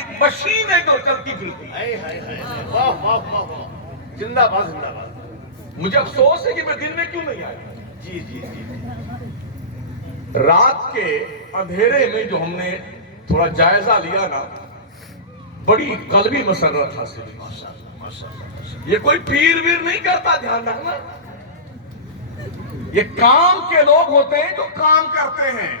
ایک مشین ہے جو چلتی پھرتی ہے۔ واہ واہ واہ واہ، زندہ باد زندہ باد۔ مجھے افسوس ہے کہ میں دن میں کیوں نہیں آیا۔ جی جی جی، رات کے اندھیرے میں جو ہم نے تھوڑا جائزہ لیا نا، بڑی قلبی مسرت حاصل ہوئی۔ ماشاء اللہ ماشاء اللہ۔ یہ کوئی پیر ویر نہیں کرتا، دھیان رکھنا، یہ کام کے لوگ ہوتے ہیں جو کام کرتے ہیں،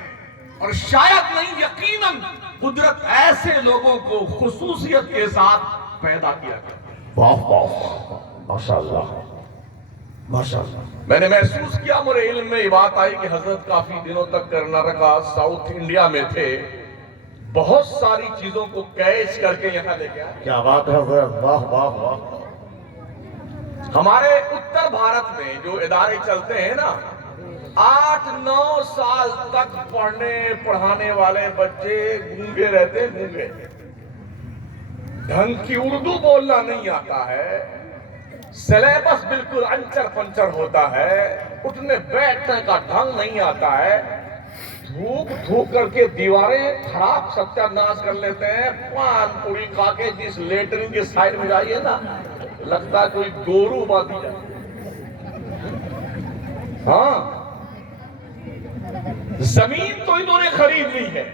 اور شاید نہیں یقیناً قدرت ایسے لوگوں کو خصوصیت کے ساتھ پیدا کیا کرتی ہے۔ واہ واہ واہ، ماشاء اللہ ماشاء اللہ۔ میں نے محسوس کیا، میرے علم میں یہ بات آئی کہ حضرت کافی دنوں تک کرناٹکا ساؤتھ انڈیا میں تھے، بہت ساری چیزوں کو کیچ کر کے یہاں لے کے آئے۔ کیا بات ہے حضرت، واہ واہ واہ۔ ہمارے اتر بھارت میں جو ادارے چلتے ہیں نا، 8-9 سال تک پڑھنے پڑھانے والے بچے گونگے رہتے، گونگے، ڈھنگ کی اردو بولنا نہیں آتا ہے، سلیبس بالکل انچر پنچر ہوتا ہے، اٹھنے بیٹھنے کا ڈھنگ نہیں آتا ہے، تھوک تھوک کر کے دیواریں خراب ستیہ ناش کر لیتے ہیں، پان پوری کھا کے جس لیٹرین کے سائڈ میں جائیے نا، لگتا ہے کوئی گورو باندھی جائے۔ ہاں، زمین تو انہوں نے خرید لی ہے۔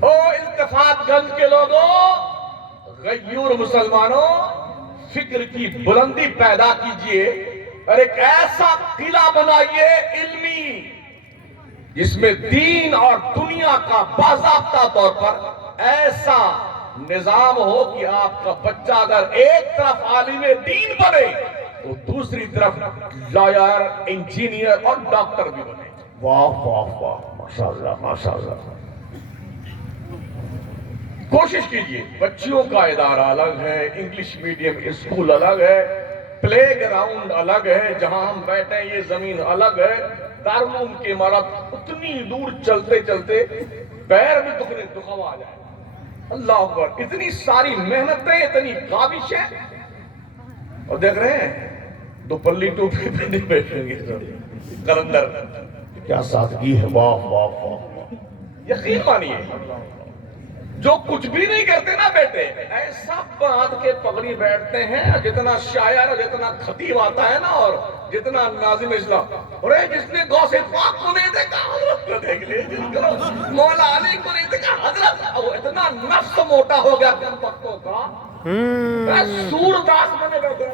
او التفات گنج کے لوگوں، غیور مسلمانوں، فکر کی بلندی پیدا کیجئے اور ایک ایسا قلعہ بنائیے علمی، جس میں دین اور دنیا کا باضابطہ طور پر ایسا نظام ہو کہ آپ کا بچہ اگر ایک طرف عالم دین بنے تو دوسری طرف لائر، انجینئر اور ڈاکٹر بھی بنے۔ واہ واہ واہ، ماشاء اللہ ماشاء اللہ۔ کوشش کیجئے، بچیوں کا ادارہ الگ ہے، انگلش میڈیم اسکول الگ ہے، پلے گراؤنڈ الگ ہے، جہاں ہم بیٹھے یہ زمین الگ ہے، دارالعلوم کی عمارت اتنی دور چلتے چلتے پیر بھی دکھاوا آ جائے۔ اللہ اکبر، اتنی ساری محنتیں، اتنی کاوشیں، اور دیکھ رہے ہیں دو پلی ٹوپی پہنے بیٹھیں گے قلندر۔ کیا سادگی ہے، واہ واہ واہ۔ یقین مانیے، جو کچھ بھی نہیں کرتے نا بیٹے، ایسا باندھ کے پگڑی بیٹھتے ہیں، جتنا شاعر، جتنا خطیب آتا ہے نا، اور جتنا ناظم اسلام، اور جس نے غوث پاک کو نہیں دیکھا حضرت کو دیکھ لے، جس کو مولا علی کو نہیں دیکھا حضرت، وہ اتنا نفس موٹا ہو گیا کم وقتوں کا، سور داس بنے بیٹھے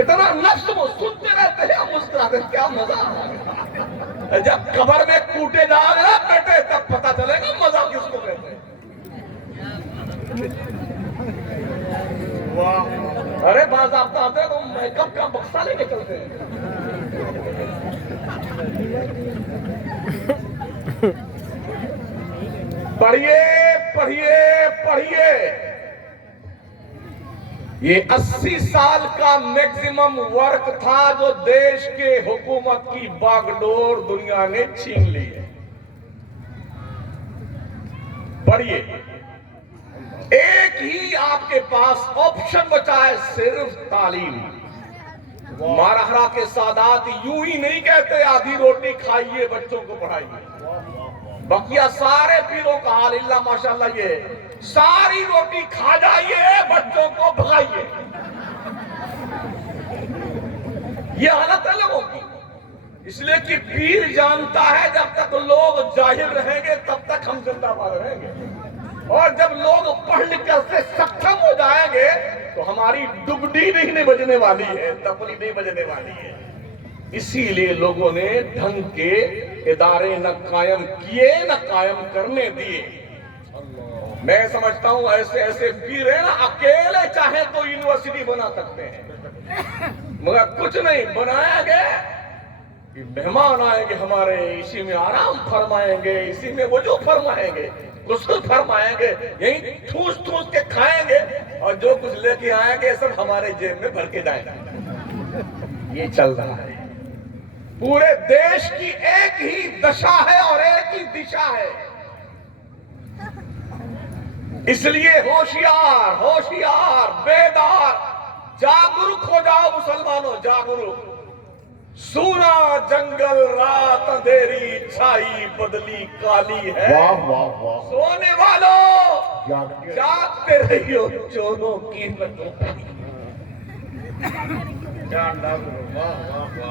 اتنا نفس وہ سنتے رہتے ہیں، مسکراتے ہیں، کیا مزہ آ گیا۔ جب قبر میں کوٹے جاؤ گے نا بیٹے، تب پتا چلے گا مزہ کس کو کہتے ہیں۔ ارے باضابطہ آتے ہیں تو میک اپ کا بکسا لے کے چلتے ہیں۔ پڑھیے پڑھیے پڑھیے، یہ 80 سال کا میکسیمم ورک تھا جو دیش کے حکومت کی باغ ڈور دنیا نے چھین لی ہے۔ پڑھیے، ایک ہی آپ کے پاس آپشن بچا ہے، صرف تعلیم۔ مارہرا کے سادات یوں ہی نہیں کہتے آدھی روٹی کھائیے بچوں کو پڑھائیے، بقیہ سارے پیروں کا حال اللہ ماشاءاللہ یہ ہے، ساری روٹی کھا جائیے بچوں کو بھگائیے۔ یہ حالت ہے لوگوں کی، اس لیے کہ پیر جانتا ہے جب تک لوگ جاہل رہیں گے تب تک ہم زندہ باد رہیں گے، اور جب لوگ پڑھ لکھ کر سے سکھم ہو جائیں گے تو ہماری ڈگڈی نہیں بجنے والی ہے، تپلی نہیں بجنے والی ہے۔ اسی لیے لوگوں نے ڈھنگ کے ادارے نہ قائم کیے نہ قائم کرنے دیے۔ میں سمجھتا ہوں ایسے ایسے پیر ہیں نا، اکیلے چاہیں تو یونیورسٹی بنا سکتے ہیں، مگر کچھ نہیں بنایا گیا کہ مہمان آئیں گے ہمارے، اسی میں آرام فرمائیں گے، اسی میں وضو فرمائیں گے، غسل فرمائیں گے، یہیں ٹھوس ٹھوس کے کھائیں گے، اور جو کچھ لے کے آئیں گے سب ہمارے جیب میں بھر کے جائیں گے۔ یہ چل رہا ہے، پورے دیش کی ایک ہی دشا ہے اور ایک ہی دشا ہے۔ اس لیے ہوشیار ہوشیار، بیدار، جاگرک ہو جاؤ مسلمانوں، جاگرک۔ سونا جنگل رات اندھیری چھائی بدلی کالی ہے، واہ واہ واہ، سونے والوں جاگتے رہیو چوروں کی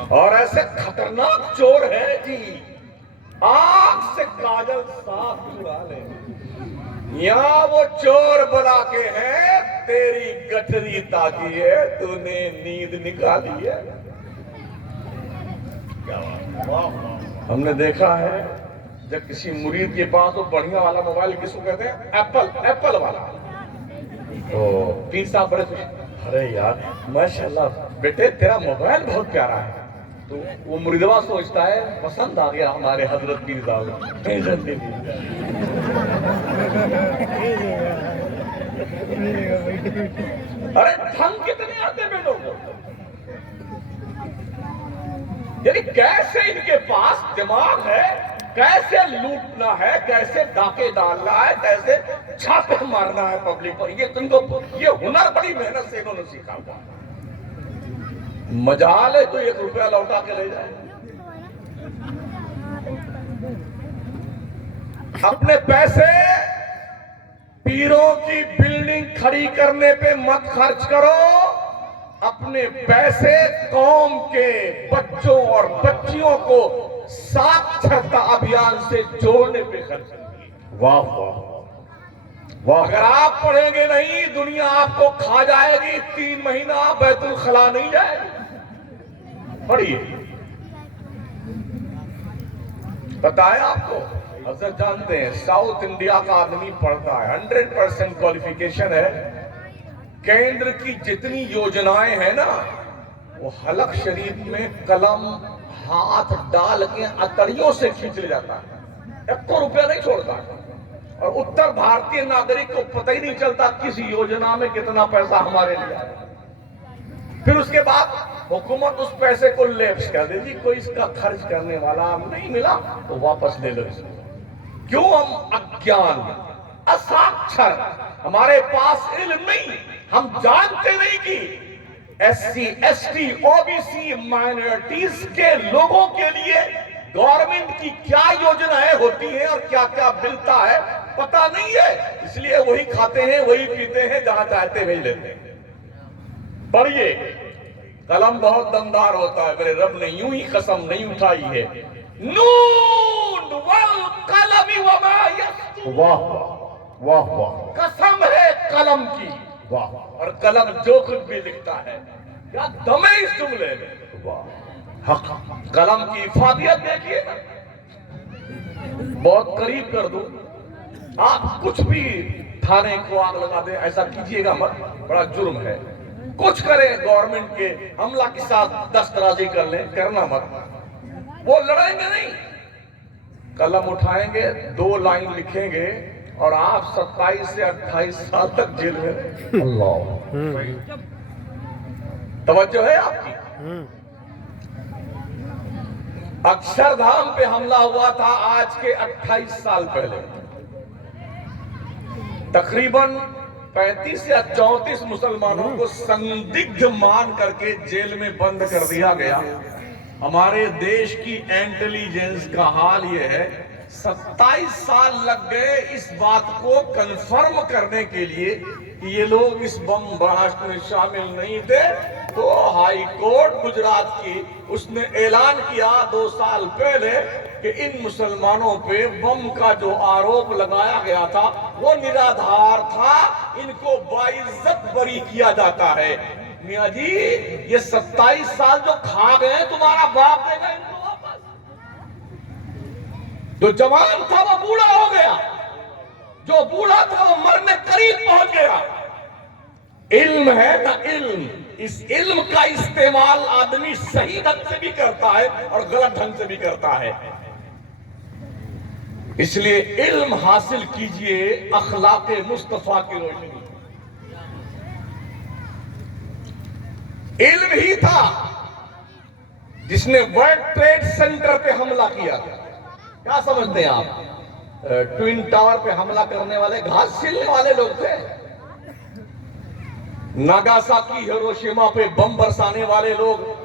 اور ایسے خطرناک چور ہے جی، آنکھ سے کاجل صاف چرا لے، یہاں وہ چور بلا کے ہیں تیری گٹری تاکی ہے، تو نے نیند نکالی ہے۔ ہم نے دیکھا ہے جب کسی مرید کے پاس وہ بڑھیا والا موبائل کس کو کہتے ہیں، ایپل والا، تو پیر صاحب بڑے خوش، ارے یار ماشاءاللہ بیٹے تیرا موبائل بہت پیارا ہے، تو وہ مریدوا سوچتا ہے پسند آ گیا ہمارے حضرت پیر صاحب، ارے ڈھنگ کتنے آتے ہیں لوگوں، یعنی کیسے ان کے پاس دماغ ہے، کیسے لوٹنا ہے، کیسے ڈاکے ڈالنا ہے، کیسے چھاپے مارنا ہے پبلک پر، یہ ہنر بڑی محنت سے انہوں نے سیکھا ہوا، مجال ہے تو 1 روپیہ لوٹا کے لے جائے، اپنے پیسے پیروں کی بلڈنگ کھڑی کرنے پہ مت خرچ کرو، اپنے پیسے قوم کے بچوں اور بچیوں کو ساکھرتا ابھیان سے جوڑنے پہ خرچ کیجیے۔ واہ واہ واہ، اگر آپ پڑھیں گے نہیں دنیا آپ کو کھا جائے گی، 3 مہینہ بیت الخلا نہیں جائے گی، پڑھیے۔ بتایا آپ کو، حضرت جانتے ہیں ساؤتھ انڈیا کا آدمی پڑھتا ہے، 100% کوالیفیکیشن ہے، کیندر کی جتنی یوجنائیں ہیں نا وہ حلق شریف میں قلم ہاتھ ڈال کے اتڑیوں سے کھینچ لے جاتا ہے، 1 روپیہ نہیں چھوڑتا، اور اتر بھارتی ناگرک کو پتہ ہی نہیں چلتا کس یوجنا میں کتنا پیسہ ہمارے لیے آیا، پھر اس کے بعد حکومت اس پیسے کو لیپس کر دے جی کوئی اس کا خرچ کرنے والا نہیں ملا تو واپس لے لو اس کو، کیوں؟ ہم اگیان اساکشر، ہمارے پاس علم نہیں، ہم جانتے نہیں کہ SC ST OBC مائنورٹیز کے لوگوں کے لیے گورنمنٹ کی کیا یوجنائیں ہوتی ہیں اور کیا کیا ملتا ہے پتہ نہیں ہے، اس لیے وہی کھاتے ہیں وہی پیتے ہیں جہاں چاہتے وہی لیتے ہیں۔ پڑھیے، قلم بہت دمدار ہوتا ہے، میرے رب نے یوں ہی قسم نہیں اٹھائی ہے، نون والقلم وما یسطرون، واہ واہ واہ، قسم ہے قلم کی، واہ اور قلم جو کچھ بھی لکھتا ہے، کیا دم ہے اس جملے میں، واہ، حق، قلم کی افادیت دیکھیے نا، بہت قریب کر دوں، آپ کچھ بھی تھانے کو آگ لگا دیں، ایسا کیجئے گا مت، بڑا جرم ہے، کچھ کریں گورنمنٹ کے حملہ کے ساتھ دسترازی کر لیں، کرنا مت، وہ لڑیں گے نہیں، قلم اٹھائیں گے 2 لائن لکھیں گے اور آپ 27 سے 28 سال تک جیل میں رہیں۔ اللہ، توجہ ہے آپ کی؟ اکشردھام پہ حملہ ہوا تھا آج کے 28 سال پہلے، تقریباً 35 یا 34 مسلمانوں کو سندگدھ مان کر کے جیل میں بند کر دیا گیا۔ ہمارے دیش کی انٹیلیجنس کا حال یہ ہے 27 سال لگ گئے اس بات کو کنفرم کرنے کے لیے کہ یہ لوگ اس بم بلاسٹ میں شامل نہیں تھے، تو ہائی کورٹ گجرات کی اس نے اعلان کیا 2 سال پہلے کہ ان مسلمانوں پہ بم کا جو آروپ لگایا گیا تھا وہ نرادھار تھا، ان کو باعزت بری کیا جاتا ہے۔ میاں جی یہ 27 سال جو کھا گئے تمہارا باپ دے گا ان کو واپس، جو جوان تھا وہ بوڑھا ہو گیا، جو بوڑھا تھا وہ مرنے قریب پہنچ گیا۔ علم ہے نا علم، اس علم کا استعمال آدمی صحیح ڈھنگ سے بھی کرتا ہے اور غلط ڈھنگ سے بھی کرتا ہے، اس لیے علم حاصل کیجئے اخلاق مصطفیٰ کی روشنی۔ علم ہی تھا جس نے ورلڈ ٹریڈ سینٹر پہ حملہ کیا تھا، کیا سمجھتے ہیں آپ؟ ٹوین ٹاور پہ حملہ کرنے والے گھاس چھیلنے والے لوگ تھے، ناگاساکی ہیروشیما پہ بم برسانے والے لوگ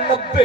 90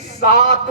7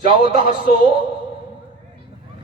1400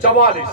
44।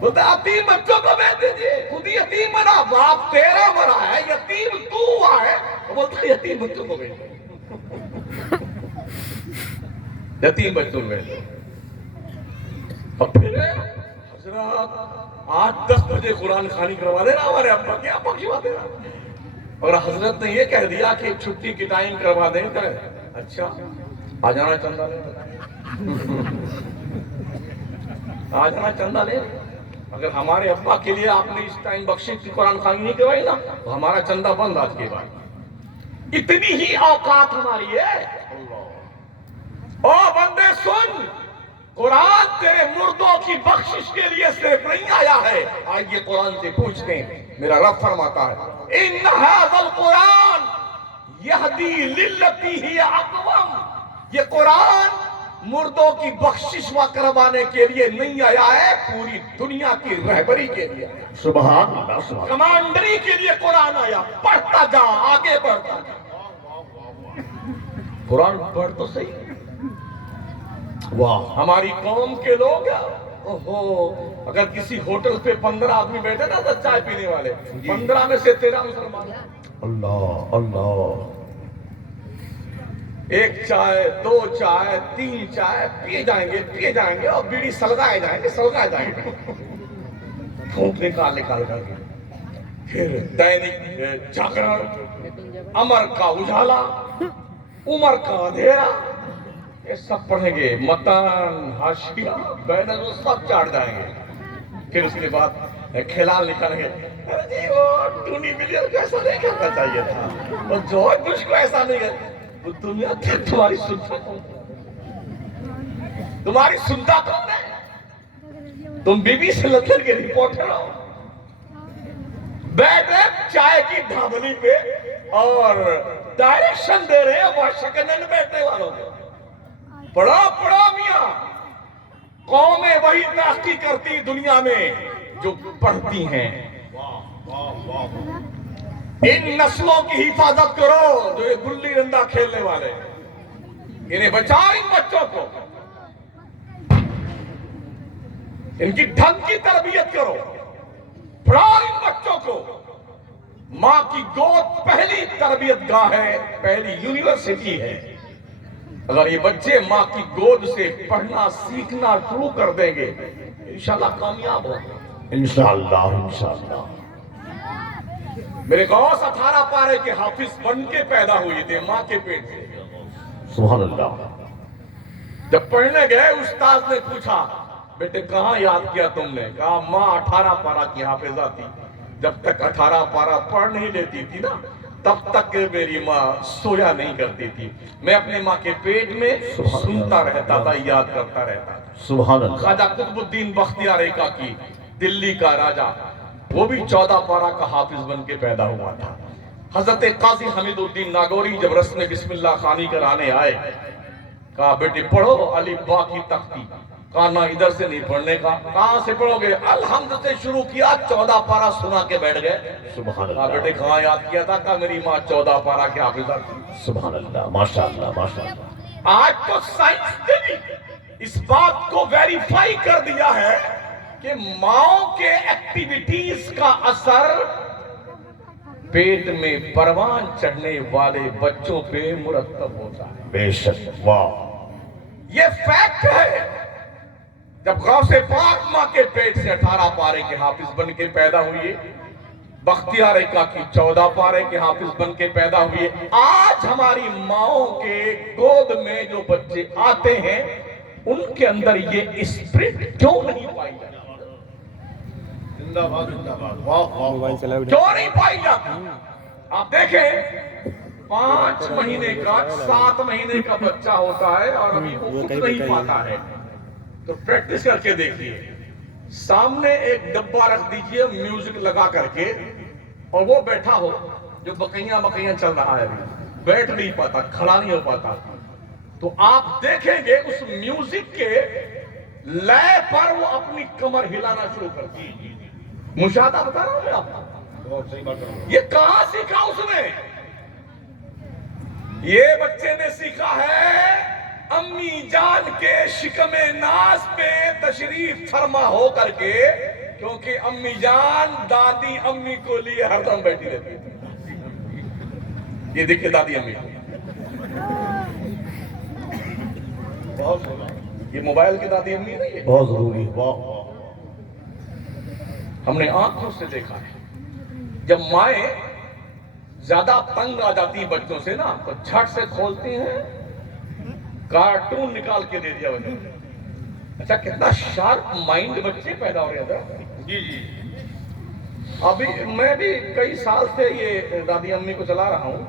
بولتا یتیم بچوں کو بیچ دیجیے، خود ہی یتیم بنا، باپ تیرا مرا ہے، یتیم تو ہوا ہے، وہ بولتا یتیم بچوں کو بیچ دو، یتیم بچوں کو بیچ دو۔ اب پھر حضرات 8-10 بجے قرآن خوانی کروا دینا ہمارے ابا، کیا بخشوا دینا، اور حضرت نے یہ کہہ دیا کہ چھٹی کی ٹائم کروا دیں گے، اچھا آ جانا چندہ لے، آ جانا چندہ لے۔ اگر ہمارے ابا کے لیے آپ نے اس ٹائم بخشش کی قرآن خوانی نہیں کروائی نا تو ہمارا چندہ بند آج کے بعد، اتنی ہی اوقات ہماری ہے۔ او بندے سن، قرآن تیرے مردوں کی بخشش کے لیے صرف نہیں آیا ہے۔ آئیے قرآن سے پوچھتے ہیں، میرا رب فرماتا ہے ان ھذا القرآن یہدی للتی ہی اقوم، یہ قرآن مردوں کی بخشش کروانے کے لیے نہیں آیا ہے، پوری دنیا کی رہبری کے لیے، سبحان اللہ سبحان اللہ۔ کمانڈری کے لیے قرآن آیا۔ پڑھتا جا، آگے بڑھتا جا، قرآن پڑھ تو صحیح۔ واہ، ہماری قوم کے لوگ اوہو، اگر کسی ہوٹل پہ 15 آدمی بیٹھے نا تو چائے پینے والے، 15 میں سے 13 مسلمان ہیں۔ اللہ اللہ، ایک چائے، 2 چائے، 3 چائے پیے جائیں گے اور بیڑی سلگائے جائیں گے، پھونک نکال کر کے۔ پھر دینک جاگرن، امر کا اجالا، عمر کا اندھیرا، یہ سب پڑھیں گے، متن، حاشیہ، بینر، وہ سب چاٹ جائیں گے۔ پھر اس کے بعد کھلال نکالیں گے، ارے جی وہ ٹونی بلیئر کو ایسا نہیں کرنا چاہیے تھا، اور جارج بش کو ایسا نہیں کرنا، وہ دنیا تمہاری سنتا کون، تمہاری سنتا کون ہے؟ تم بی بی سی لندن کے رپورٹر ہو، بیٹھے چائے کی ڈھابلی پہ اور ڈائریکشن دے رہے ہیں واشنگٹن بیٹھنے والوں کو۔ پڑھو میاں، قومیں وہی ترقی کرتی دنیا میں جو پڑھتی ہیں۔ ان نسلوں کی حفاظت کرو جو یہ گلی ڈنڈا کھیلنے والے، انہیں بچاؤ، ان بچوں کو، ان کی ڈھنگ کی تربیت کرو، پڑھاؤ ان بچوں کو۔ ماں کی گود پہلی تربیت گاہ ہے، پہلی یونیورسٹی ہے۔ اگر یہ بچے ماں کی گود سے پڑھنا سیکھنا شروع کر دیں گے انشاءاللہ کامیاب ہوں گے، انشاءاللہ انشاءاللہ۔ میرے غوث 18 پارے کے حافظ بن کے پیدا ہوئے تھے ماں کے پیٹ سے۔ سبحان اللہ۔ جب پڑھنے گئے استاد نے پوچھا بیٹے کہاں یاد کیا تم نے؟ کہا ماں 18 پارہ کی حافظہ تھی، جب تک 18 پارہ پڑھ نہیں لیتی تھی نا تب تک میری ماں سویا نہیں کرتی تھی، میں اپنے ماں کے پیٹ میں سنتا رہتا تھا، یاد کرتا رہتا تھا۔ سبحان اللہ۔ خواجہ قطب الدین بختیار ایکاکی دلی کا راجہ، وہ بھی 14 پارہ کا حافظ بن کے پیدا ہوا تھا۔ حضرت قاضی حمید الدین ناگوری جب رسم بسم اللہ خوانی کرانے آئے، کہا بیٹے پڑھو الف با کی تختی، کہا نہ ادھر سے نہیں پڑھنے کا، کہاں سے پڑھو گے؟ الحمد سے شروع کیا، 14 پارہ سنا کے بیٹھ گئے۔ سبحان کہا بیٹے اللہ، کہاں یاد کیا تھا؟ کہا میری ماں 14 پارہ کی حافظہ تھی۔ سبحان اللہ، ماشاءاللہ ماشاءاللہ۔ آج تو سائنس نے بھی اس بات کو ویریفائی کر دیا ہے کہ ماؤں کے ایکٹیویٹیز کا اثر پیٹ میں پروان چڑھنے والے بچوں پہ مرتب ہوتا ہے۔ بے شک، واہ، یہ فیکٹ ہے۔ جب غوث پاک ماں کے پیٹ سے 18 پارے کے حافظ بن کے پیدا ہوئے، بختیار ایکاکی 14 پارے کے حافظ بن کے پیدا ہوئے، آج ہماری ماؤں کے گود میں جو بچے آتے ہیں ان کے اندر یہ اسپرٹ کیوں نہیں پائی جاتی؟ کیوں نہیں پائی جاتی؟ آپ دیکھیں 5 مہینے کا 7 مہینے کا بچہ ہوتا ہے اور ابھی وہ خود نہیں پاتا ہے، تو پریکٹس کر کے دیکھیے، سامنے ایک ڈبہ رکھ دیجئے میوزک لگا کر کے اور وہ بیٹھا ہو، جو بقیاں چل رہا ہے ابھی بیٹھ نہیں پاتا، کھڑا نہیں ہو پاتا، تو آپ دیکھیں گے اس میوزک کے لے پر وہ اپنی کمر ہلانا شروع کرتی ہے۔ مشاہدہ بتا رہا ہوں میں آپ کو، یہ کہاں سیکھا اس نے؟ یہ بچے نے سیکھا ہے امی جان کے شکم ناز میں تشریف فرما ہو کر کے کیونکہ امی جان دادی امی کو لیے ہر دم بیٹھی رہتی ہے. یہ دیکھیں دادی امی بہت یہ موبائل کی دادی امی نہیں ہے. بہت ضروری ہے. واہ واہ. ہم نے آنکھوں سے دیکھا ہے جب مائیں زیادہ تنگ آ جاتی بچوں سے نا تو جھٹ سے کھولتی ہیں کارٹون نکال کے دے دیا بچوں نے. اچھا کتنا شارپ مائنڈ بچے پیدا ہو رہے تھے. جی جی ابھی میں بھی کئی سال سے یہ دادی امی کو چلا رہا ہوں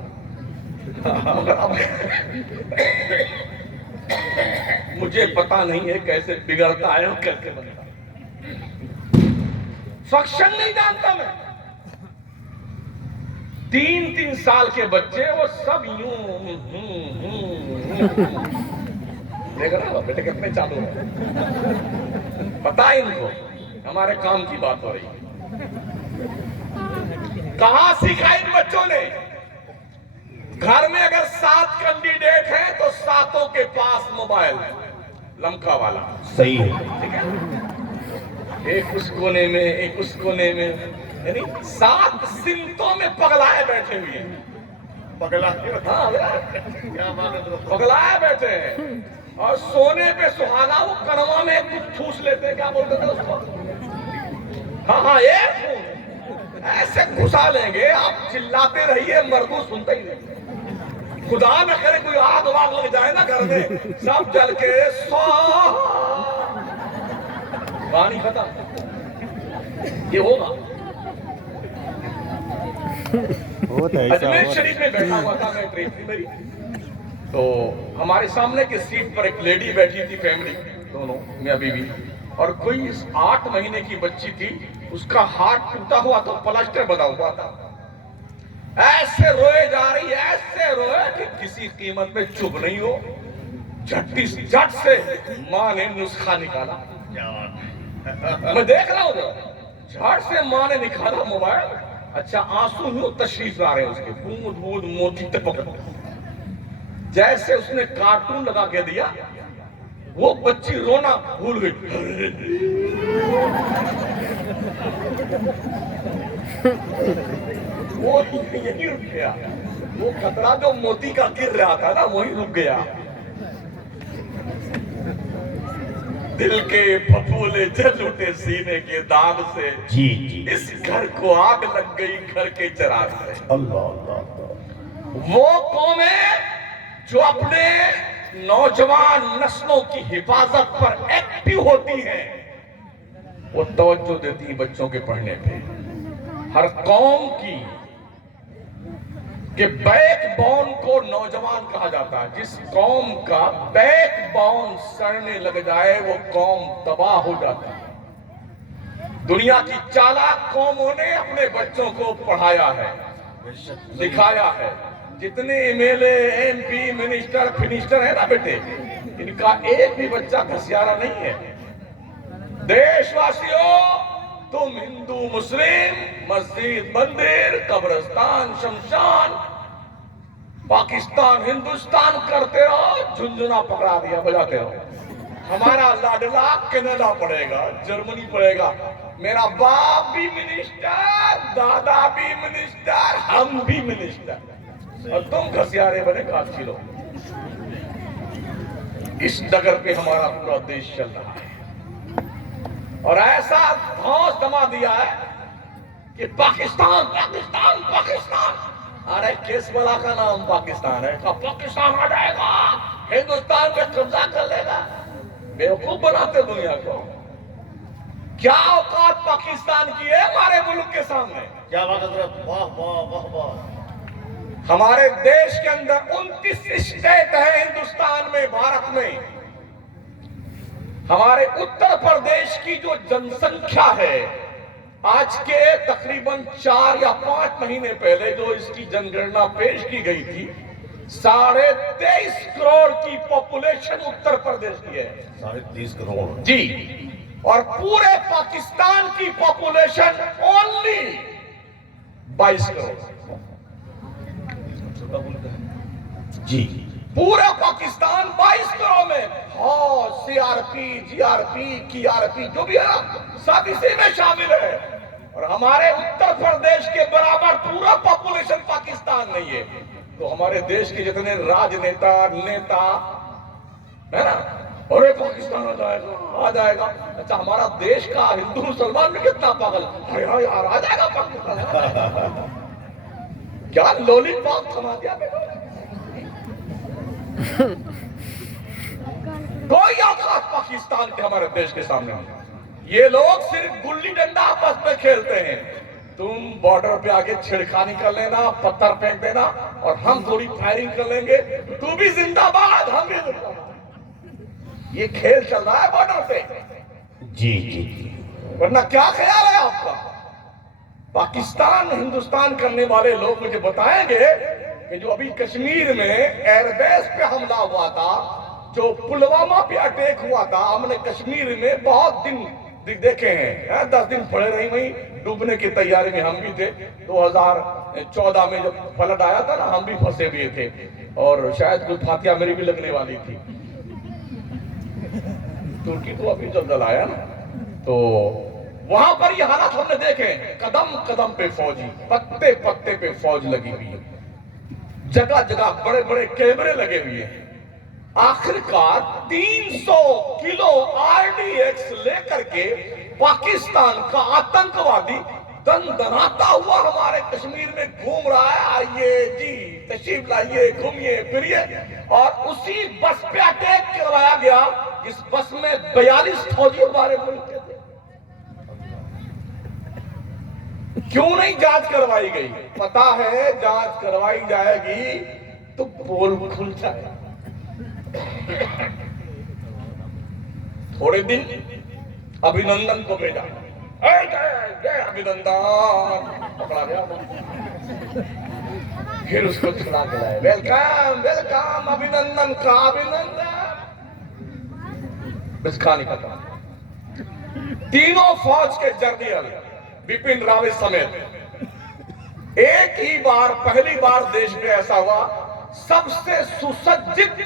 مگر اب مجھے پتا نہیں ہے کیسے بگڑتا ہے اور کیسے بنتا ہے. فنکشن نہیں جانتا میں. 3 سال کے بچے وہ سب یوں دیکھ رہے ہو بیٹے کتنے چالو ہیں. پتا ہے ان کو ہمارے کام کی بات ہو رہی ہے. کہاں سیکھا ان بچوں نے؟ گھر میں اگر 7 کینڈیڈیٹ ہیں تو 7 کے پاس موبائل ہے لمکا والا. صحیح ہے. ٹھیک ہے ایک اس کونے میں ایک اس کونے میں یعنی 7 سمتوں میں پگلائے بیٹھے ہوئے ہیں. پگلائے بیٹھے ہیں اور سونے پہ سہانا وہ کنوا میں کچھ ٹھوس لیتے ہیں. کیا بولتے تھے اس کو؟ ہاں ایک ایسے گھسا لیں گے آپ چلاتے رہیے مردو سنتا ہی نہیں. خدا نہ کرے کوئی آگ واگ لگ جائے نا گھر میں سب جل کے پانی ختم. یہ ہوگا. اجمیر شریف میں بیٹھا ہوا تھا میں ٹرین تھی میری تو ہمارے سامنے کی سیٹ پر ایک لیڈی بیٹھی تھی فیملی دونوں میاں بیوی اور کوئی 8 مہینے کی بچی تھی. اس کا ہاتھ ٹوٹا ہوا تو پلاسٹر بنا ہوا تھا. ایسے روئے جا رہی ایسے روئے کہ کسی قیمت میں چپ نہیں ہو. جھٹ سے ماں نے نسخہ نکالا. میں دیکھ رہا ہوں جھٹ سے ماں نے نکالا موبائل. اچھا آنسو ہی تشریف لا رہے ہیں اس کے بوند بوند موتی ٹپک. جیسے اس نے کارٹون لگا کے دیا وہ بچی رونا بھول گئی. وہ یہی رک گیا. وہ قطرہ جو موتی کا گر رہا تھا نا وہی رک گیا. دل کے پھپھولے جل اٹھے سینے کے داغ سے. جی جی. اس گھر کو آگ لگ گئی گھر کے چراغ سے. اللہ اللہ. وہ قومیں جو اپنے نوجوان نسلوں کی حفاظت پر ایکٹیو ہوتی ہیں وہ توجہ دیتی ہیں بچوں کے پڑھنے پہ. ہر قوم کی کہ بیک بون کو نوجوان کہا جاتا ہے. جس قوم کا بیک بون سڑنے لگ جائے وہ قوم تباہ ہو جاتی ہے. دنیا کی چالاک قوموں نے اپنے بچوں کو پڑھایا ہے سکھایا ہے. جتنے M L A M P minister فنسٹر ہیں نا بیٹے ان کا ایک بھی بچہ گھسیارا نہیں ہے. دیش واسیوں تم ہندو مسلم مسجد مندر قبرستان شمشان پاکستان ہندوستان کرتے رہو جھنجھنا پکڑا دیا بجاتے رہو. ہمارا لاڈلا کینیڈا پڑے گا جرمنی پڑے گا. میرا باپ بھی منسٹر دادا بھی منسٹر ہم بھی منسٹر اور تم گھسیارے بنے کاچی لو. اس ڈگر پہ ہمارا پورا دیش چل رہا ہے اور ایسا دھوس دما دیا ہے کہ پاکستان پاکستان پاکستان. ارے کس بلا کا نام پاکستان ہے؟ پاکستان آ جائے گا ہندوستان پہ قبضہ کر لے گا. بیوقوف بناتے دنیا کو. کیا اوقات پاکستان کی ہے ہمارے ملک کے سامنے؟ کیا بات حضرت. واہ واہ واہ واہ. ہمارے دیش کے اندر 29 اسٹیٹ ہیں ہندوستان میں بھارت میں. ہمارے اتر پردیش کی جو جن سنکھیا ہے آج کے تقریباً 4 یا 5 مہینے پہلے جو اس کی جن گننا پیش کی گئی تھی 23.5 کروڑ کی پاپولیشن اتر پردیش کی ہے. 30.5 کروڑ. جی. اور پورے پاکستان کی پاپولیشن اونلی 22 کروڑ. جی. پورا پاکستان 22 کروڑ میں فوج C R CRP, GRP, KRP جو بھی ہے سب اسی میں شامل ہے. اور ہمارے اتر پردیش کے برابر پورا پاپولیشن پاکستان نہیں ہے. تو ہمارے دیش کے جتنے راج نیتا ہے نا، اور پاکستان آ جائے گا. اچھا ہمارا دیش کا ہندو مسلمان میں کتنا پاگل یار آ جائے گا پاکستان. کیا لولی پاپ تھما دیا کوئی اوقات پاکستان کے ہمارے دیش کے سامنے نہیں. یہ لوگ صرف گلی ڈنڈا آپس میں کھیلتے ہیں. تم بارڈر پہ آگے چھڑکانی کر لینا، پتھر پھینک دینا اور ہم تھوڑی فائرنگ کر لیں گے. تو بھی زندہ باد، ہم بھی زندہ باد. یہ کھیل چل رہا ہے بارڈر پہ. جی جی جی. ورنہ کیا خیال ہے آپ کا؟ پاکستان ہندوستان کرنے والے لوگ مجھے بتائیں گے کہ جو ابھی کشمیر میں ایئر بیس پہ حملہ ہوا تھا، جو پلوامہ پہ اٹیک ہوا تھا، ہم نے کشمیر میں بہت دن دیکھے ہیں. 10 دن پڑے رہی وہیں، ڈوبنے کی تیاری میں ہم بھی تھے. 2014 میں جب فلڈ آیا تھا نا، ہم بھی پھنسے ہوئے تھے اور شاید کوئی فاتحہ میری بھی لگنے والی تھی. ترکی تو ابھی جلد آیا نا. تو وہاں پر یہ حالات ہم نے دیکھے. قدم قدم پہ فوجی، پتے پتے پہ فوج لگی ہوئی ہے، جگہ جگہ بڑے بڑے کیمرے لگے ہوئے ہیں. آخرکار 300 کلو RDX لے کر کے پاکستان کا آتنکوادی دن دناتا ہوا ہمارے کشمیر میں گھوم رہا ہے. آئیے جی تشریف لائیے، گھومیے پھریے. اور اسی بس پہ اٹیک کروایا گیا جس بس میں 42 فوجی ہمارے ملک کے تھے. کیوں نہیں جانچ کروائی گئی؟ پتا ہے جانچ کروائی جائے گی تو پول کھل جائے. تھوڑے دن ابھینندن کو بھیجا، ابھینندن پکڑا گیا. پھر اس کو کھلا کے لائے، ویلکم ویلکم ابھینندن کا ابھینندن. بس کھانے کا کام. تینوں فوج کے جرنیل بپن راوت سمیت ایک ہی بار، پہلی بار دیش میں ایسا ہوا، سب سے سسجت،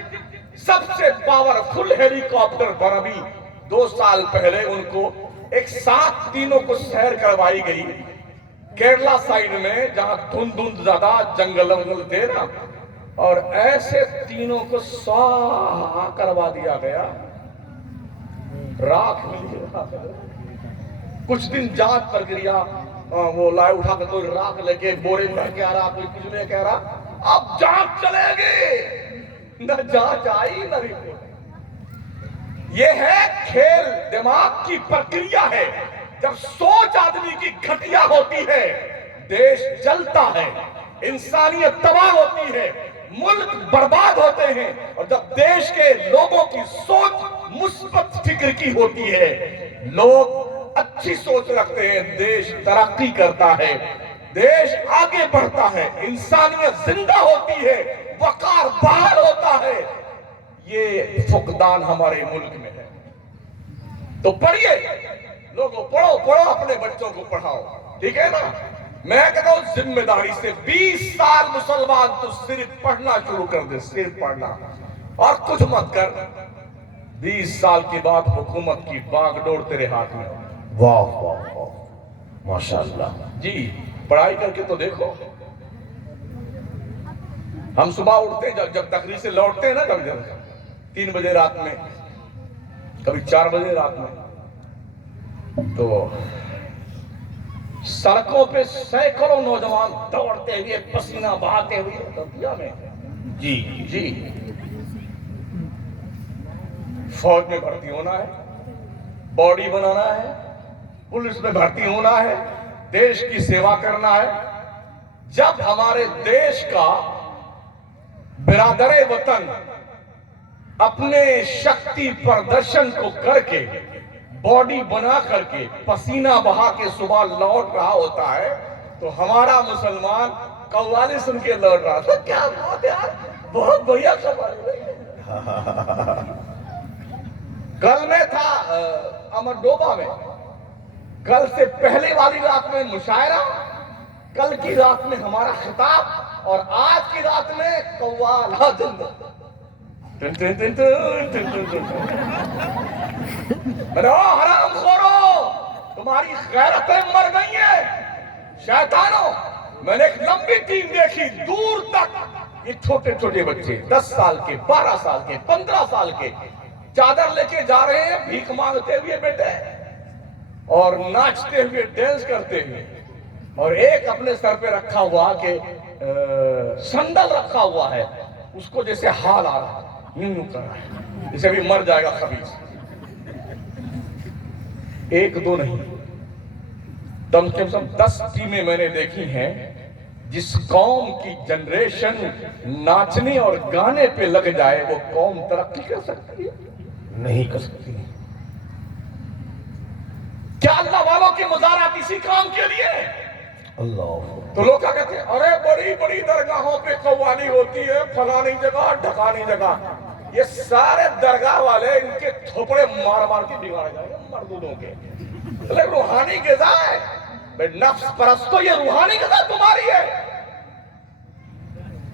سب سے پاورفل ہیلی کاپٹر پر ابھی 2 سال پہلے ان کو ایک ساتھ تینوں کو سیر کروائی گئی کیرلا سائیڈ میں، جہاں دھند زیادہ جنگل ونگل تھے نا. اور ایسے تینوں کو سواہ کروا دیا گیا. راکھ ملی. کچھ دن جانچ پرکریا، وہ لائے اٹھا کر کوئی راکھ لے کے بورے میں کہہ رہا، کوئی کچھ میں کہہ رہا. اب جانچ چلے گی، نہ جانچ آئی نہ رپورٹ. یہ ہے کھیل دماغ کی پرکریا ہے. جب سوچ آدمی کی گھٹیا ہوتی ہے، دیش جلتا ہے، انسانیت تباہ ہوتی ہے، ملک برباد ہوتے ہیں. اور جب دیش کے لوگوں کی سوچ مثبت فکر کی ہوتی ہے، لوگ اچھی سوچ رکھتے ہیں، دیش ترقی کرتا ہے، دیش آگے بڑھتا ہے، انسانیت زندہ ہوتی ہے، وقار بحال ہوتا ہے. یہ فقدان ہمارے ملک میں ہے. تو پڑھیے لوگوں، پڑھو پڑھو، اپنے بچوں کو پڑھاؤ، ٹھیک ہے نا. میں کہتا ہوں ذمہ داری سے 20 سال مسلمان تو صرف پڑھنا شروع کر دے، صرف پڑھنا اور کچھ مت کر. 20 سال کے بعد حکومت کی باغ ڈور تیرے ہاتھ میں. واہ واہ واہ، ماشاءاللہ. جی پڑھائی کر کے تو دیکھو. ہم صبح اٹھتے ہیں، جب تقریر سے لوٹتے ہیں نا، کبھی 3 بجے رات میں، کبھی 4 بجے رات میں، تو سڑکوں پہ سینکڑوں نوجوان دوڑتے ہوئے، پسینہ بہاتے ہوئے دنیا میں. جی جی فوج میں بھرتی ہونا ہے، باڈی بنانا ہے، پولیس میں بھرتی ہونا ہے، دیش کی سیوا کرنا ہے. جب ہمارے دیش کا برادر وطن اپنے شکتی پردرشن کو کر کے، باڈی بنا کر کے، پسینہ بہا کے صبح لوٹ رہا ہوتا ہے، تو ہمارا مسلمان قوالی سن کے لوٹ رہا تھا. کیا بات یار، بہت بڑھیا خبر ہے. کل میں تھا امرڈوبا میں، کل سے پہلے والی رات میں مشاعرہ، کل کی رات میں ہمارا خطاب، اور آج کی رات میں قوالا زندہ. ٹن ٹن ٹن ٹن ٹن ٹن ٹن۔ میرے حرام خورو، تمہاری غیرتیں مر گئی ہیں شیطانوں۔ میں نے ایک لمبی ٹیم دیکھی دور تک، یہ چھوٹے چھوٹے بچے 10 سال کے، 12 سال کے، 15 سال کے، چادر لے کے جا رہے ہیں بھیک مانگتے ہوئے بیٹے، اور ناچتے ہوئے، ڈینس کرتے ہوئے، اور ایک اپنے سر پہ رکھا ہوا کہ سندل رکھا ہوا ہے، اس کو جیسے حال آ رہا ہے، یوں کر رہا ہے جیسے بھی مر جائے گا خبیث۔ ایک دو نہیں، کم سے کم 10 ٹیمیں میں نے دیکھی ہیں۔ جس قوم کی جنریشن ناچنے اور گانے پہ لگ جائے وہ قوم ترقی کر سکتی ہے؟ نہیں کر سکتی۔ کیا اللہ والوں کی مزارات اسی کام کے لیے؟ اللہ تو لوگ کیا کہتے ہیں، ارے بڑی بڑی درگاہوں پہ قوالی ہوتی ہے، فلانی جگہ ڈھکانی جگہ۔ یہ سارے درگاہ والے ان کے تھوپڑے مار مار کے بگاڑ جائیں گے مردودوں کے۔ لیکن روحانی غذا ہے بے نفس پرستو، یہ روحانی غذا تمہاری ہے۔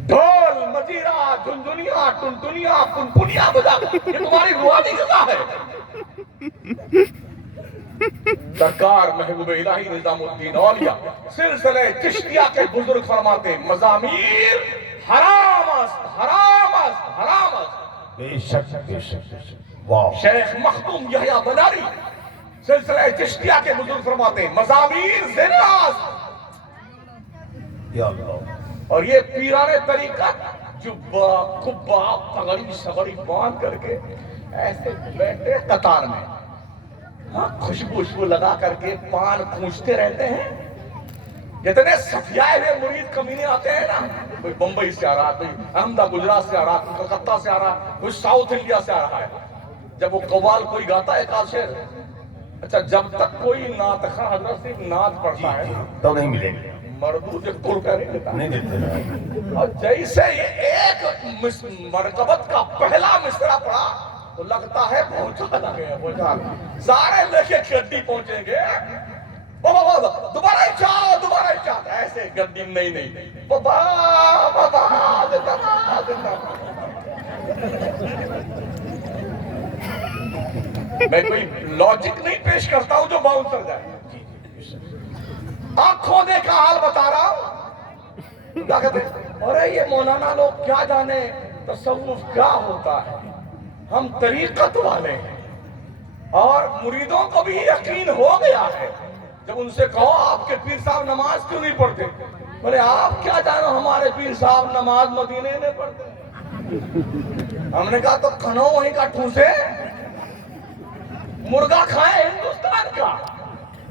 ڈھول مجیرہ جھنجھنیاں ٹنٹنیاں پنپنیاں بجا کر، یہ تمہاری روحانی غذا ہے۔ سرکار محبوب الہی نظام الدین اولیاء سلسلہ چشتیہ کے بزرگ فرماتے، مزامیر حرام است، حرام است، حرام است۔ بے شک بے شک بے شک۔ واہ شیخ مخدوم یحییٰ بناری سلسلہ چشتیہ کے بزرگ فرماتے ہیں مزامیر زندہ است۔ یا اللہ۔ اور یہ پیران طریقت جبہ کبہ پگڑی سگڑی باندھ کر کے ایسے بیٹھے قطار میں، ہاں خوشبو لگا کر کے پان کھونچتے رہتے ہیں۔ جتنے سفیائے ہوئے مرید کمینے آتے ہیں نا، کوئی بمبئی سے آ رہا ہے، کوئی احمدآباد گجرات سے آ رہا ہے، کوئی کلکتہ سے آ رہا ہے، کوئی ساؤتھ انڈیا سے آ رہا ہے۔ جب وہ قوال کوئی گاتا ہے ایک شعر، اچھا جب تک کوئی نعت خواہ حضرت صرف نعت پڑھتا ہے تو نہیں ملے گی، مردود ایک تڑ کر نہیں دیتا، نہیں دیتے۔ اور جیسے یہ ایک مرکبت کا پہلا مصرع پڑا تو لگتا ہے پہنچا لگے، پہنچا سارے لے کے گڈی پہنچیں گے، دوبارہ ہی چاہو، دوبارہ ہی چاہو، ایسے گڈی نہیں بابا بابا زندہ باد، زندہ باد۔ میں کوئی لاجک نہیں پیش کرتا ہوں جو باؤنسر جائے، آنکھوں دیکھا حال بتا رہا ہوں۔ کیا کہتے ہیں، ارے یہ مولانا لوگ کیا جانے تصوف کیا ہوتا ہے، ہم طریقت والے ہیں۔ اور مریدوں کو بھی یقین ہو گیا ہے، جب ان سے کہو آپ کے پیر صاحب نماز کیوں نہیں پڑھتے، بولے آپ کیا جانو ہمارے پیر صاحب نماز مدینے میں پڑھتے۔ ہم نے کہا تو کھنو وہیں کا ٹھوسے، مرغا کھائے ہندوستان کا،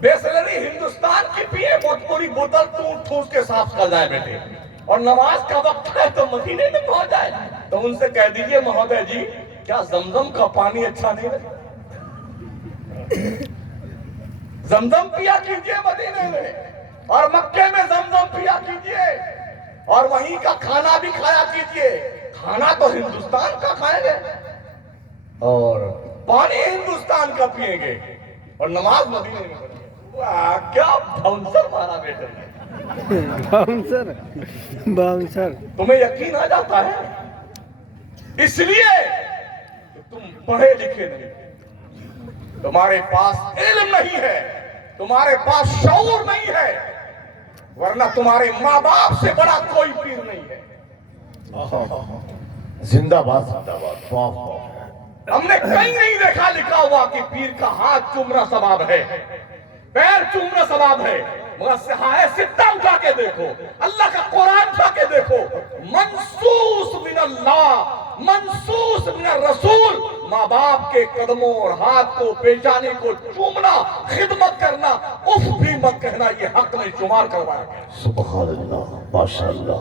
بیسلری ہندوستان کی پیے، پوری بوتل ٹھوس کے صاف کر جائے بیٹے، اور نماز کا وقت ہے تو مدینے میں پہنچ جائے۔ تو ان سے کہہ دیجئے مہودے جی کیا زمزم کا پانی اچھا نہیں لگا؟ زمزم پیا کیجئے مدینے میں، اور مکے میں زمزم پیا کیجئے، اور وہیں کا کھانا بھی کھایا کیجئے۔ کھانا تو ہندوستان کا کھائیں گے اور پانی ہندوستان کا پئیں گے، اور نماز مدینے میں پڑھیں گے۔ واہ کیا باؤنسر مارا بیٹے نے، باؤنسر تمہیں یقین آ جاتا ہے اس لیے کہ تم پڑھے لکھے نہیں، تمہارے پاس علم نہیں ہے، تمہارے پاس شعور نہیں ہے، ورنہ تمہارے ماں باپ سے بڑا کوئی پیر نہیں ہے۔ زندہ باد زندہ باد، واہ واہ۔ ہم نے کہیں نہیں دیکھا لکھا ہوا کہ پیر کا ہاتھ چومنا ثواب ہے، پیر چومنا ثواب ہے، مگر سہائے ستہ اٹھا کے دیکھو، اللہ کا قرآن اٹھا کے دیکھو، منصوص من اللہ، منصوص من الرسول، ماں باپ کے قدموں اور ہاتھ کو، پیشانی کو چومنا، خدمت کرنا، اف بھی مت کہنا، یہ حق میں شمار کروایا گیا۔ سبحان اللہ، ماشاءاللہ۔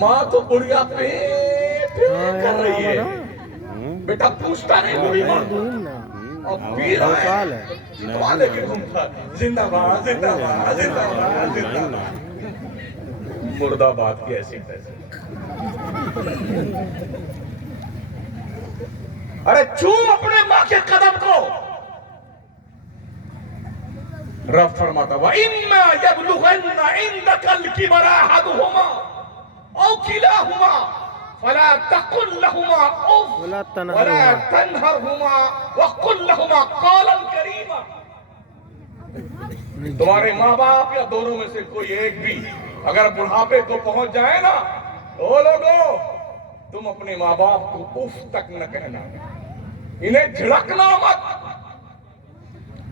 ماں تو بڑھیا پہ کر رہی ہے، بیٹا پوچھتا نہیں بڑی ماں، اور پیر آئے والے کے گھومتا، زندہ باد زندہ باد زندہ باد زندہ باد، مرد آباد کی ایسی تیسی۔ ارے چوم اپنے ماں کے قدم کو۔ رب فرماتا وَإِمَّا يَبْلُغَنَّ عِنْدَكَ الْكِبَرَ أَحَدُهُمَا أَوْ كِلَاهُمَا فلا تقل لهما اف ولا ولا تنهرهما وقل لهما قولا کریما. تمہارے ماں باپ یا دونوں میں سے کوئی ایک بھی اگر بڑھاپے کو پہنچ جائے نا، او لوگو تم اپنے ماں باپ کو اف تک نہ کہنا، انہیں جھڑکنا مت.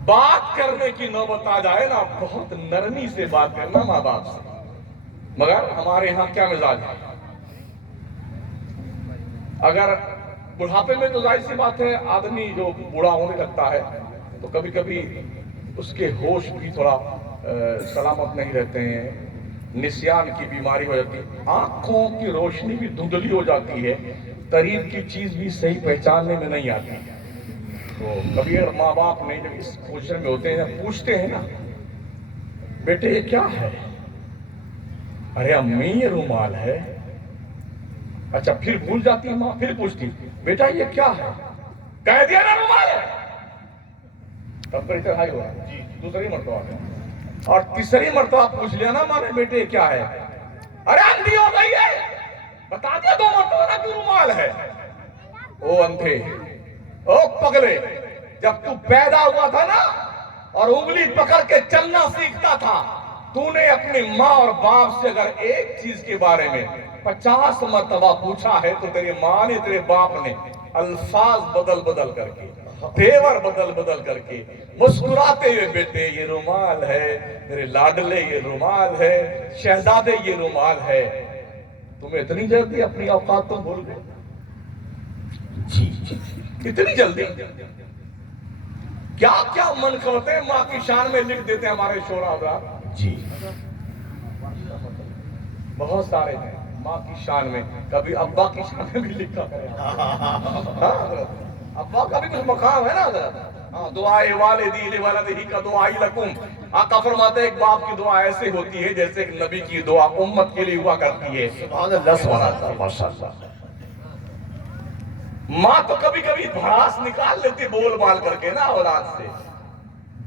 بات کرنے کی نوبت آ جائے نا، بہت نرمی سے بات کرنا ماں باپ سے. مگر ہمارے ہاں کیا مزاج ہے، اگر بڑھاپے میں تو ظاہر سی بات ہے آدمی جو بوڑھا ہونے لگتا ہے تو کبھی کبھی اس کے ہوش بھی تھوڑا سلامت نہیں رہتے ہیں، نسیان کی بیماری ہو جاتی ہے، آنکھوں کی روشنی بھی دھندلی ہو جاتی ہے، قریب کی چیز بھی صحیح پہچاننے میں نہیں آتی. تو کبھی اگر ماں باپ نہیں جب اس پوزیشن میں ہوتے ہیں پوچھتے ہیں نا، بیٹے یہ کیا ہے؟ ارے امی یہ رومال ہے. اچھا پھر بھول جاتی ہے ماں، پھر پوچھتی بیٹا یہ کیا ہے؟ کہہ دیا نا رومال ہے. ٹمپریچر ہائی ہوا جی، دوسری مرتبہ ہے اور تیسری مرتبہ پوچھ لیا نا ماں نے بیٹے یہ کیا ہے؟ ارے اندھی ہو گئی ہے، بتا دیا 2 مرتبہ نا کہ رومال ہے. او اندھے، او پگلے، جب تو پیدا ہوا تھا نا اور انگلی پکڑ کے چلنا سیکھتا تھا، تو نے اپنی ماں اور باپ سے اگر ایک چیز کے بارے میں 50 مرتبہ پوچھا ہے تو تیری ماں نے تیرے باپ نے الفاظ بدل بدل کر کے، تیور بدل بدل کر کے، مسکراتے ہوئے بیٹے یہ رومال ہے، میرے لاڈلے یہ رومال ہے، شہزادے یہ رومال ہے. تمہیں اتنی جلدی اپنی اوقات تو بھول گئے؟ جی اتنی جلدی کیا کیا من کرتے ہیں ماں کی شان میں لکھ دیتے ہیں ہمارے شعراء حضرات. جی بہت سارے ہیں ماں کی شان میں، کبھی ابا کی شان میں بھی لکھا ہے. ابا کا بھی کچھ مقام ہے نا حضرت. دعائے والدی لولدہ کا دعائی لکم. آقا فرماتے ہیں ایک باپ کی دعا ایسے ہوتی ہے جیسے ایک نبی کی دعا امت کے لیے ہوا کرتی ہے. سبحان اللہ سبحان اللہ ماشاءاللہ. ماں تو کبھی کبھی بھڑاس نکال لیتی بول بال کر کے نا اولاد سے.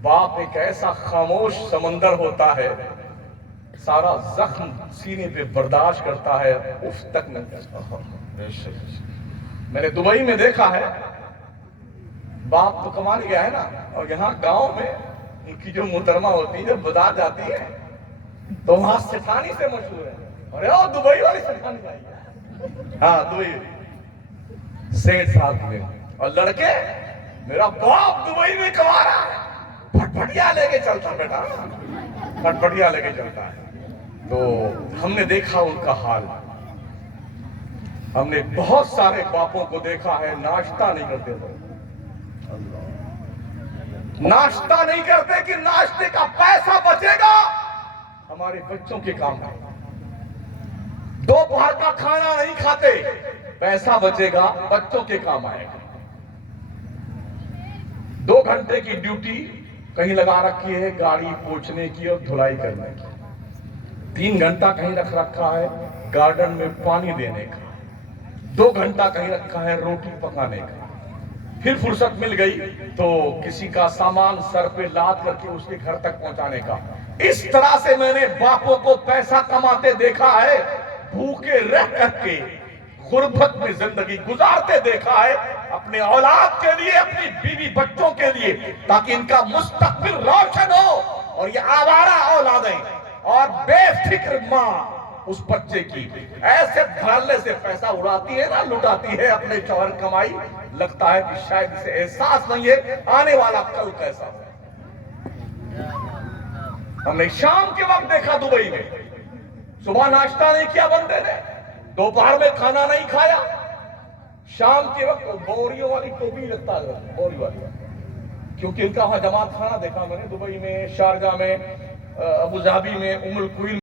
باپ ایک ایسا خاموش سمندر ہوتا ہے، سارا زخم سینے پہ برداشت کرتا ہے، اف تک نہیں کرتا. میں نے دبئی میں دیکھا ہے، باپ تو کمانے گیا ہے نا، اور یہاں گاؤں میں ان کی جو محترمہ ہوتی ہے جب بازار جاتی ہے تو وہاں سٹھانی سے مشہور ہے. ارے او دبئی والی سٹھانی بھائی، ہاں دبئی سیٹ صاحب میں. اور لڑکے میرا باپ دبئی میں کما رہا ہے، پھٹپھٹیا لے کے چلتا بیٹا، پھٹپھٹیا لے کے چلتا ہے. تو ہم نے دیکھا ان کا حال. ہم نے بہت سارے باپوں کو دیکھا ہے ناشتہ نہیں کرتے تھے، ناشتہ نہیں کرتے کہ ناشتے کا پیسہ بچے گا ہمارے بچوں کے کام ہے. دوپہر کا کھانا نہیں کھاتے، پیسہ بچے گا بچوں کے کام آئے گا. 2 گھنٹے کی ڈیوٹی کہیں لگا رکھی ہے گاڑی پوچھنے کی اور دھلائی کرنے کی. 3 گھنٹہ کہیں رکھ رکھا ہے گارڈن میں پانی دینے کا. 2 گھنٹہ کہیں رکھا ہے روٹی پکانے کا. پھر فرصت مل گئی تو کسی کا سامان سر پہ لاد کر کے اس کے گھر تک پہنچانے کا. اس طرح سے میں نے باپوں کو پیسہ کماتے دیکھا ہے، بھوکے رہ کر کے غربت میں زندگی گزارتے دیکھا ہے، اپنے اولاد کے لیے، اپنی بیوی بچوں کے لیے، تاکہ ان کا مستقبل روشن ہو. اور یہ آوارہ اولادیں اور بے فکر ماں اس بچے کی ایسے دھڑلے سے پیسہ اڑاتی ہے نا، لٹاتی ہے اپنے شوہر کمائی. لگتا ہے کہ شاید اسے احساس نہیں ہے آنے والا کل کیسا ہو. ہم نے شام کے وقت دیکھا دبئی میں، صبح ناشتہ نہیں کیا بندے نے، دوپہر میں کھانا نہیں کھایا، شام کے وقت بوریوں والی ٹوپی لگتا ہے، بوری والی، کیونکہ ان کا وہاں جماعت خانہ دیکھا میں نے دبئی میں، شارجہ میں، ابوظہبی میں، ام القویل